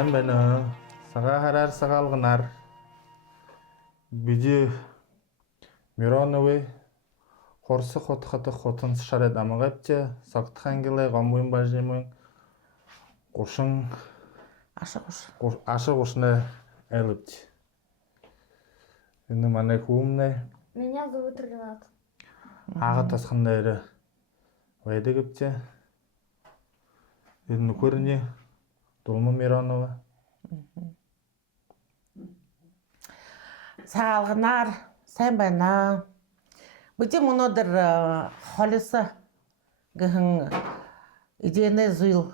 Сайн байна. Сага хараар сагаалганаар биди Мироновы хорсох хотхотох хотон шарад амагавча согтхангилай гомвин бажимын гушин ашигушны элбч. Энэ манай хүмнэ. Меня зовут Ренат. Агат тасханаар байдаг гэвчээ. Энэ нөхөрний Дулма Миронова. Саалганаар сайн байна. Бүжим өнөөдөр холиса гэн идэнэ зүйл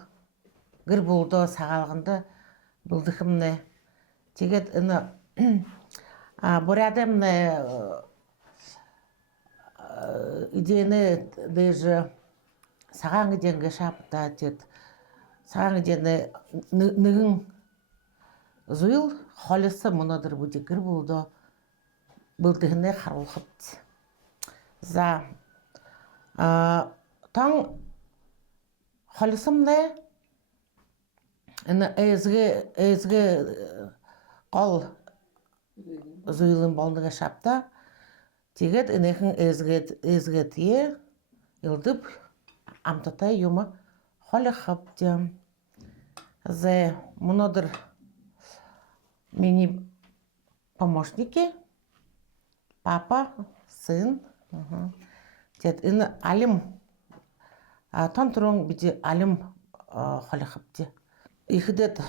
гэр булдо саалганда булдыхымнэ. Тэгээд энэ бурядэмнэ идэнэ дэжэ сагаан гэдэнгэ шапта тэд сагаан гэдэнэ нэгэн зүйл холиса өнөөдөр бүжиг гэр булдо булдыхнэ харуулхад. За тан холисомнэ энэ эзгэ гол зүйлэн болнога шапта тэгээд энэхэн эзгэдие илдэв амтатай юма холихабдям за өнөөдөр миний помощники папа, сын. Тэгэд энэ алим тонтрон биди алим холихабди. Ихэдэд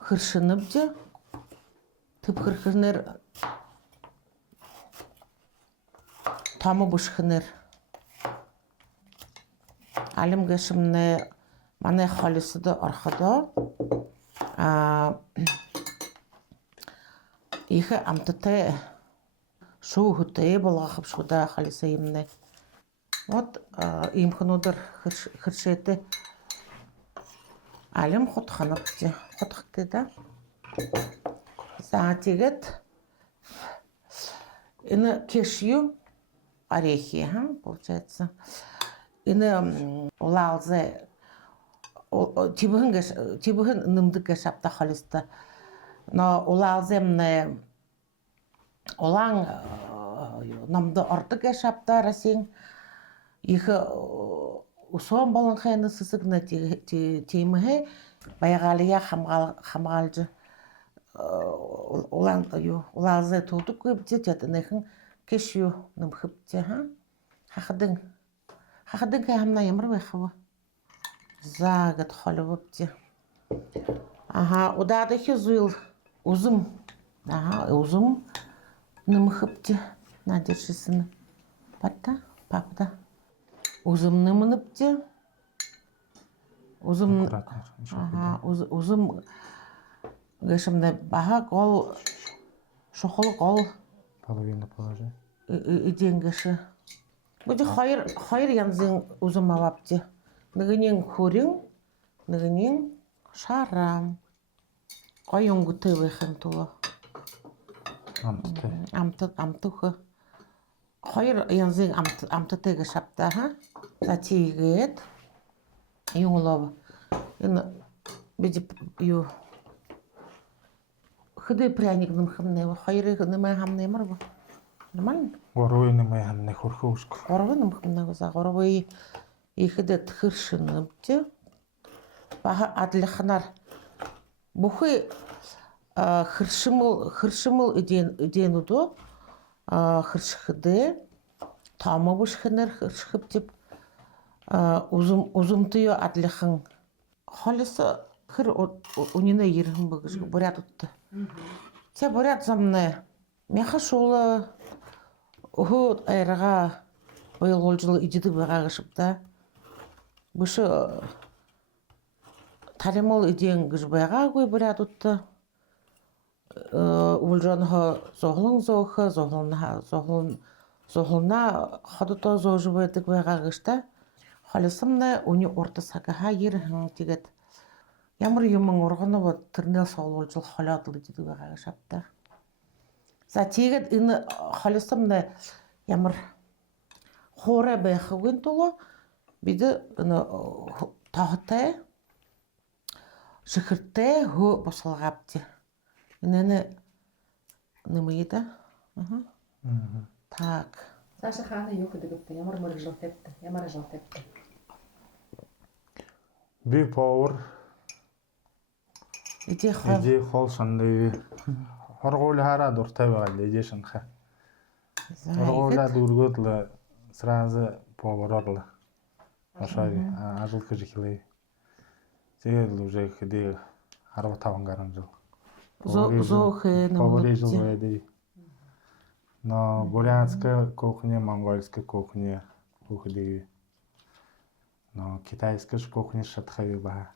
хөршөнөбди. Төв хөрхөнөр тамо бушхнэр алим гэшмнэ манай холисод орходоо их амттай шүүхтэй болгох шуда халиса юмнэ. Вот имхнуудэр хөршөөтэй алим хотхтой да. За тэгээд энэ кешью орехи, получается. Энэ улаалзе тибхэн нэмдэг шапта халиста. Но улаалземнэ улаан намда ордог шапта расин их усон болонхайны сэсэгнэ тиймхэ баягалия хамгаалж улаан улаалзе тудаггүй битээд нэхэн кешью нэмхэвчээ хахадын хамна ямар байх вэ? За гэд холовчээ. Удаадах зүйл узум нэмхэвчээ надержсэн папта узум нэмнэвчээ узум гэшмнэ баха гол шохол гол Половина положи. иденгэш. Бүди хоёр янзын узум авапчээ. Нэгний хөрөн, нэгний шарам. Гой өнгөтэй байхын тулд амтх хоёр янзын амттайг шапта за тийгээд юулов энэ бид юу хөдөө пряник нэмхэмнэ хоёрыг нэмээ хамна ямар ба нормально Горой нэмээ хамна хөрхөөск. Горой нэмхэмнэ за горой ихэдэд хөршөнөбч баха адлахнаар бүхий хөршмөл идэнүүдөө хөршхдэ таамагушхнэр хөршхөбтөп узумтыё адлахан холис хэр үнэнэ ирхэн бөгш бурядутта. Тэ буряд замнэ мяхашул хөө айрага ойлголжул идэдэг байгаа гшипта. Бүш таримол идэн гэж байгаагүй бурядутта. Улжонхо зоглона ходото зож байдаг байгаа гэжтэй. Холисомнэ үний уртасагаха ирхэн тэгээд ямар юм ургоноо тэрнээ соолуулж холоод гэдэг байгаа шавта. За тэгээд энэ холисомнэ ямар хоорой байхын тулд бид энэ тохтой шихэртэй хөө босголгаапти. Энэ нэмэйда. Аха. Так. Цаашаа хаана юу гэдэг вэ? Ямар мөрөглөө тавьдаг? Ямар ажил тавьдаг? Би power Идэ хол. ижи хол шандээ. Хоргуул хараа дуртай байгаа л ижи шанха. Хоргуулаад өргөөд л сразу power-оор л ашааг ажил хийж хэлээ. Тэгээд л уже хэдий 15 гаруй жил. Зоохэ Поварежил. Но бурятская кухня, монгольская кухня, кухня. Но китайская кухня шатхай ба.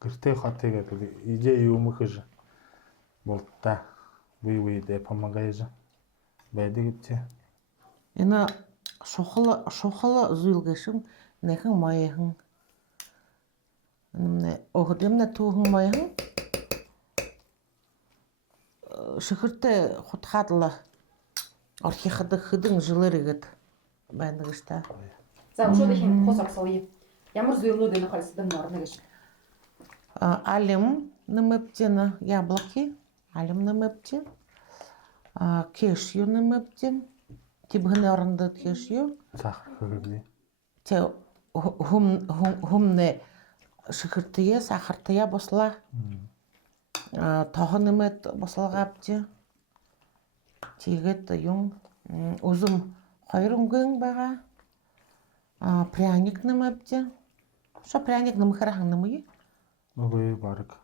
Гэртээ хотыг гэдэг ижээ юм хэж болта. Буй дэ помогайж. Байдаг чи. Энэ шухал зүйл гэшим нэхэн маяхан. Нэмнэ охдэмнэ түүхэн маяхан. Шихэртэй хутгаадла орхихад хэдэн жилээр игээд байна гэж та. За өшөөд их хус орсоё. Ямар зөөнүүд энэ холсдон орно гэж. Алим нэмэптина яблоки, алим нэмэпти. Кешью нэмэпти. Тибхэнэ орондод кешью. Сахар хөргөлээ. Тэ хүмнэ шихэртээ сахартая бослаа. Тохон нэмэт бослогаапти. Тэгээд юм үзүм хоёрөнгөн байгаа. Пряник нэмэпти. Що пряник нэмэхэр ханнэмэй? Үгүй баг.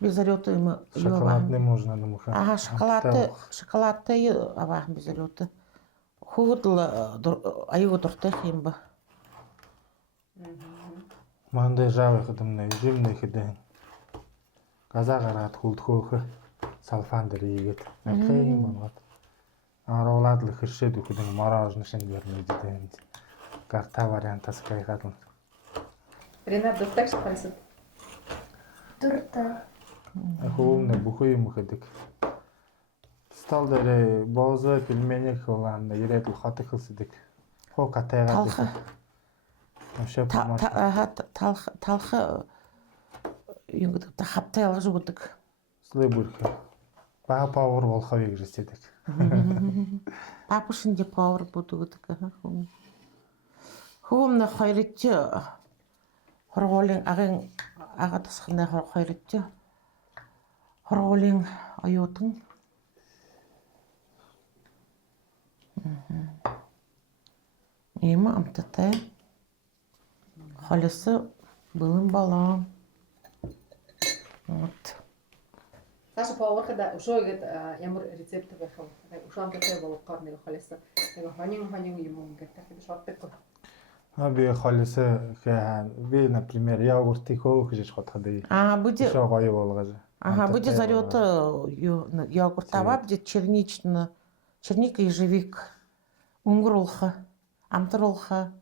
Без зарёта юм Шоколадный можно нэмэх. Ага, шоколадтай аваахан без зарёта. Хөөдл аюу дуртай юм ба. Мандай жав хэдэмнэ жимнэ хэдэн. Газаа гараад хүлдэхөөх салфан дээр ийгээд. Ахын болоод. Аруулаад л хэршээд үхэдэн морожны шинж ярмэд дээ. Карта вариантаас гайхаад. Ренат дуртай гэж харсан. Дуртай. Хөөмнө бүхий юм хэдэг. Стол дээр бозо пельмени хулаан ирээд л хот ихсэдэг. Хоо катайгаад. Талх юм гэдэг та хавтай ялгаж өгдөг. Слэбүрх. Бага павер болохоо гэж хэлдэг. Папушин дэ павер бүдэг Хөөмнө хоёрч хоргуулын ага тасхны хоёрч хоргуулын аюутан. Ийм амттай. Холосы былын балаа. Вот. Цаашаа пооворхад өшөөгээд ямар рецепт байх вэ? Өшөөндөө болгохоор нэг холсон. Нэг хонин юм ингээд дахиж шотдаг. Би холосы би, например, йогуртыг хөөх гэж бодоход Будет. Шо гоё болгож. Будет зарёта йогурт аваад чернична. Черника, ежевик. Өнгөрүүлхэ, амтруулхэ.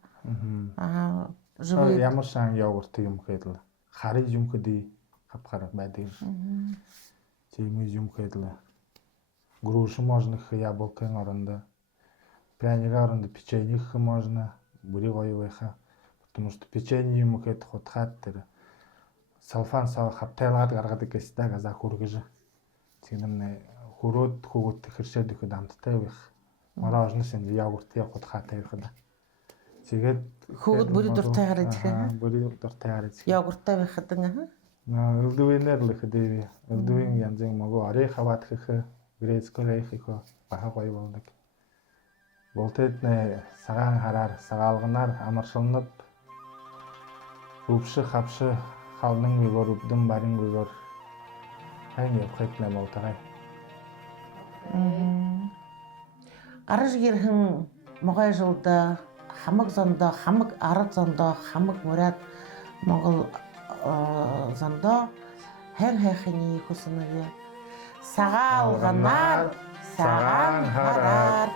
Живые. Ямар шан йогурт юм хэдэл. Харин юм хэдий хапхаар байдаг. Тийм юм хэдэл. Грушу можно их яблокын орондо. Пряник орондо печенье можно. Бүри гоё байха. Потому что печенье юм хэд хутгаад тэр салфан сав хавтайлаад гаргадаг гэстэй газа хүргэж. Тийм хөрөөд хөгөт хэршээд ихэд амттай байх. Морожны шинж йогуртыг хутгаатай байхад. Тэгээд Хөөд бүри дуртай хараад ихээр. Бүри дуртай хараад. Йогурттай байхад Элдвинер л хэдий. Элдвин янзын могоо арай хаваад хэх грецкой хэх бага гоё болдог. Болтед нэ сагаан хараар сагаалганаар амаршилнад өвшө хавшы халнын үгээр өвдөн барын үгээр хайн явахт нэ болтогай. Гараж гэрхэн могой жилда хамаг зондоо, хамаг арга зондоо, хамаг мураад Монгол зондоо хайхны хүснэг сагаалганаар сагаан хараар